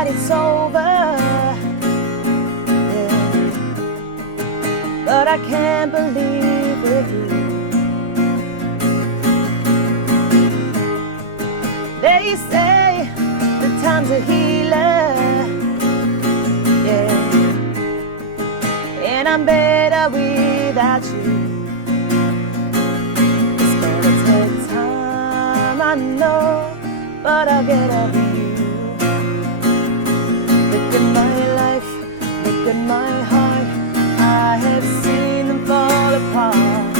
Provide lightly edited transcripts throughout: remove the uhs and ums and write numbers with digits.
that it's over, yeah. But I can't believe with you. They say the time's a healer, yeah, and I'm better without you. It's gonna take time, I know, but I'll get over you. Look at my life, look at my heart, I have seen them fall apart,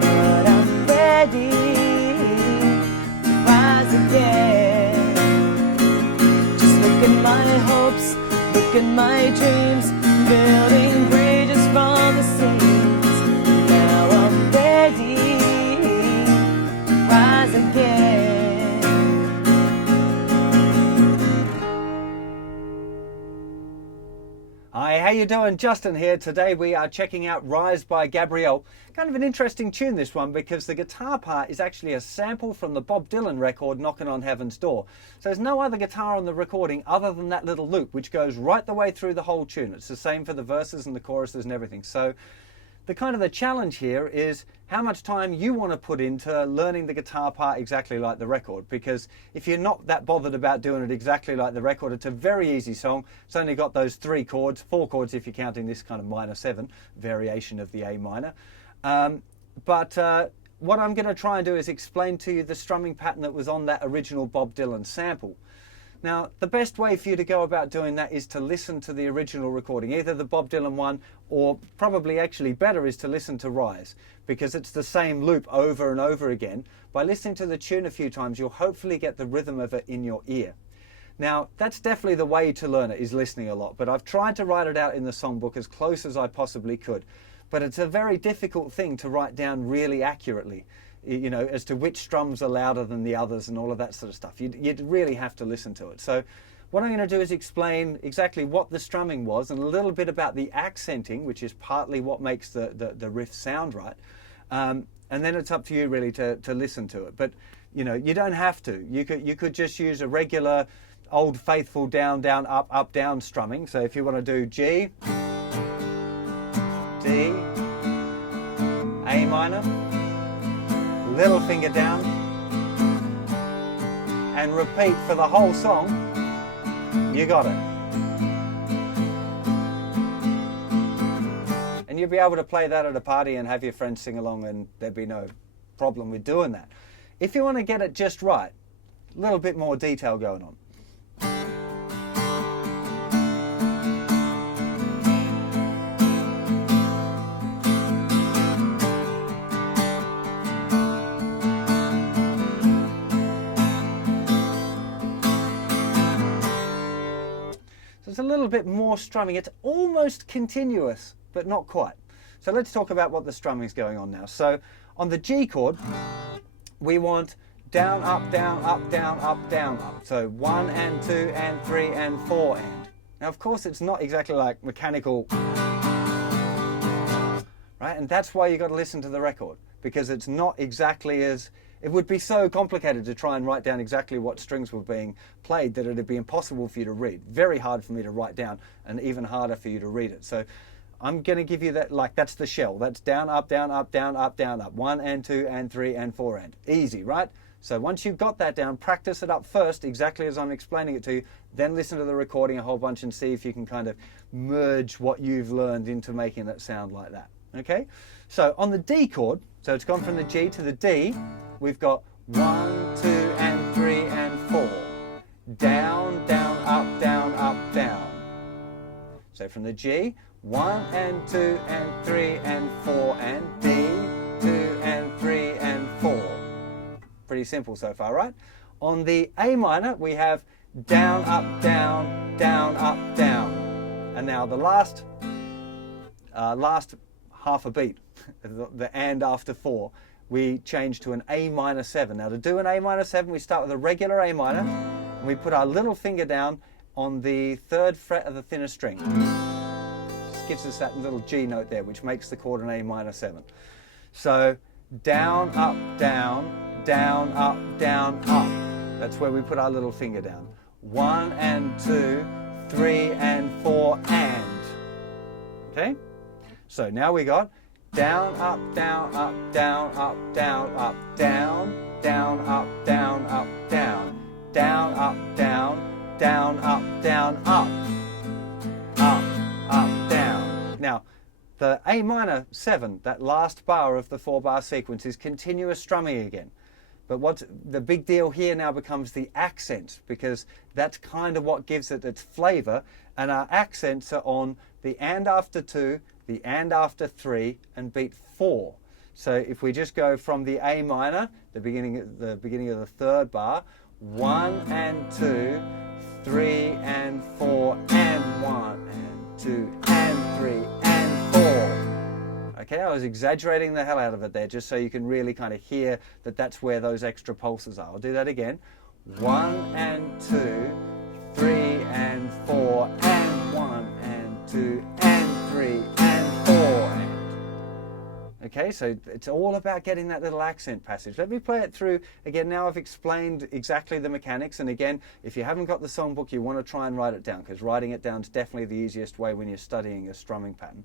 but I'm ready to rise again. Just look at my hopes, look at my dreams, building bridges from the seas. Now I'm ready to rise again. Hi, how you doing? Justin here. Today we are checking out Rise by Gabrielle. Kind of an interesting tune, this one, because the guitar part is actually a sample from the Bob Dylan record Knockin' on Heaven's Door. So there's no other guitar on the recording other than that little loop, which goes right the way through the whole tune. It's the same for the verses and the choruses and everything. So the challenge here is how much time you want to put into learning the guitar part exactly like the record, because if you're not that bothered about doing it exactly like the record, it's a very easy song. It's only got those 3 chords, 4 chords if you're counting this kind of minor 7 variation of the A minor. What I'm going to try and do is explain to you the strumming pattern that was on that original Bob Dylan sample. Now, the best way for you to go about doing that is to listen to the original recording, either the Bob Dylan one, or probably actually better is to listen to Rise, because it's the same loop over and over again. By listening to the tune a few times, you'll hopefully get the rhythm of it in your ear. Now, that's definitely the way to learn it, is listening a lot, but I've tried to write it out in the songbook as close as I possibly could. But it's a very difficult thing to write down really accurately, you know, as to which strums are louder than the others and all of that sort of stuff. You'd really have to listen to it. So what I'm going to do is explain exactly what the strumming was and a little bit about the accenting, which is partly what makes the riff sound right. And then it's up to you really to listen to it. But, you know, you don't have to. You could just use a regular old faithful down, down, up, up, down strumming. So if you want to do G, D, A minor, little finger down, and repeat for the whole song, you got it. And you'll be able to play that at a party and have your friends sing along, and there'd be no problem with doing that. If you want to get it just right, a little bit more detail going on. It's a little bit more strumming. It's almost continuous, but not quite. So let's talk about what the strumming is going on now. So on the G chord, we want down, up, down, up, down, up, down, up. So 1 and 2 and 3 and 4 and. Now, of course, it's not exactly like mechanical, right? And that's why you got to listen to the record, because it's not exactly as, it would be so complicated to try and write down exactly what strings were being played that it'd be impossible for you to read. Very hard for me to write down, and even harder for you to read it. So I'm going to give you that, like, that's the shell. That's down, up, down, up, down, up, down, up. 1 and 2 and 3 and 4 and. Easy, right? So once you've got that down, practice it up first, exactly as I'm explaining it to you. Then listen to the recording a whole bunch and see if you can kind of merge what you've learned into making it sound like that. Okay? So on the D chord, so it's gone from the G to the D, we've got 1, 2 and 3 and 4. Down, down, up, down, up, down. So from the G, 1 and 2 and 3 and 4 and D, 2 and 3 and 4. Pretty simple so far, right? On the A minor, we have down, up, down, down, up, down. And now the last half a beat, the and after 4, we change to an A minor 7. Now to do an A minor 7, we start with a regular A minor, and we put our little finger down on the 3rd fret of the thinner string. Just gives us that little G note there, which makes the chord an A minor 7. So down, up, down, down, up, down, up. That's where we put our little finger down. 1 and 2, 3 and 4 and. Okay? So now we got down, up, down, up, down, up, down, up, down, down, up, down, up, down, down, up, down, down, up, down, up, up, down. Now, the A minor 7, that last bar of the 4-bar sequence, is continuous strumming again. But what's the big deal here now becomes the accent, because that's kind of what gives it its flavor. And our accents are on the and after 2, the and after 3, and beat 4. So if we just go from the A minor, the beginning of the 3rd bar, 1 and 2, 3 and 4, and 1 and 2, and 3, and 4. Okay, I was exaggerating the hell out of it there, just so you can really kind of hear that that's where those extra pulses are. I'll do that again. 1 and 2, 3 and 4, and 1 and 2, and 3, and 4. And. Okay, so it's all about getting that little accent passage. Let me play it through again. Now I've explained exactly the mechanics, and again, if you haven't got the songbook, you want to try and write it down, because writing it down is definitely the easiest way when you're studying a strumming pattern.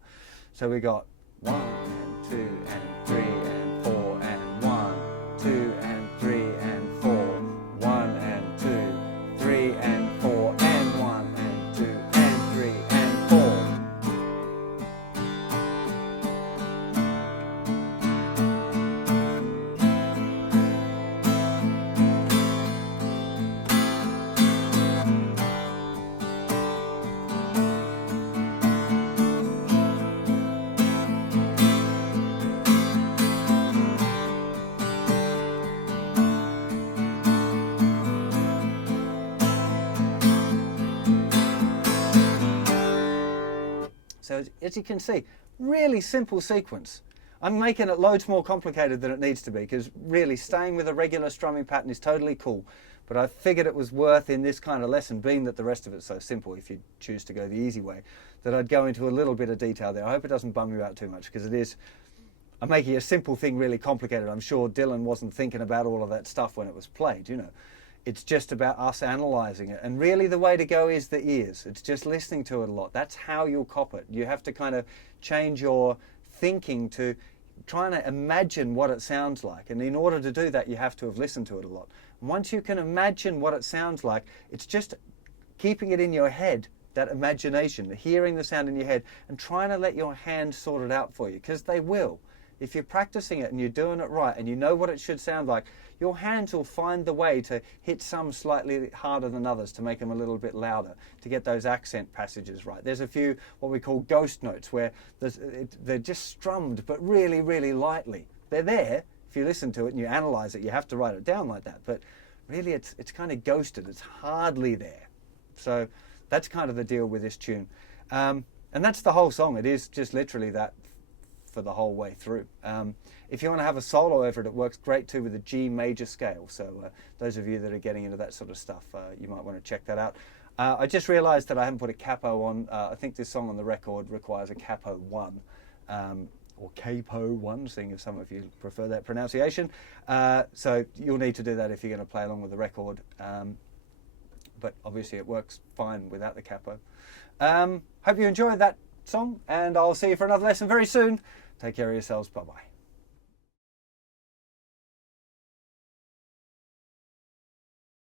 So we got 1 and 2 and 3 and 4 and 1, 2 and 3 and 4, 1 and 2, 3 and 4 and 1 and 2 and 3 and 4. So as you can see, really simple sequence. I'm making it loads more complicated than it needs to be, because really staying with a regular strumming pattern is totally cool. But I figured it was worth in this kind of lesson, being that the rest of it's so simple, if you choose to go the easy way, that I'd go into a little bit of detail there. I hope it doesn't bum you out too much, because it is, I'm making a simple thing really complicated. I'm sure Dylan wasn't thinking about all of that stuff when it was played, you know. It's just about us analysing it. And really the way to go is the ears. It's just listening to it a lot. That's how you'll cop it. You have to kind of change your thinking to trying to imagine what it sounds like. And in order to do that, you have to have listened to it a lot. And once you can imagine what it sounds like, it's just keeping it in your head, that imagination, hearing the sound in your head, and trying to let your hands sort it out for you, because they will. If you're practicing it and you're doing it right and you know what it should sound like, your hands will find the way to hit some slightly harder than others, to make them a little bit louder, to get those accent passages right. There's a few what we call ghost notes, where they're just strummed but really, really lightly. They're there. If you listen to it and you analyze it, you have to write it down like that. But really it's kind of ghosted. It's hardly there. So that's kind of the deal with this tune. And that's the whole song. It is just literally that for the whole way through. If you want to have a solo over it, it works great too with a G major scale. So those of you that are getting into that sort of stuff, you might want to check that out. I just realized that I haven't put a capo on. I think this song on the record requires a capo 1, or capo 1, seeing if some of you prefer that pronunciation. So you'll need to do that if you're going to play along with the record. But obviously it works fine without the capo. Hope you enjoyed that song, and I'll see you for another lesson very soon. Take care of yourselves. Bye-bye.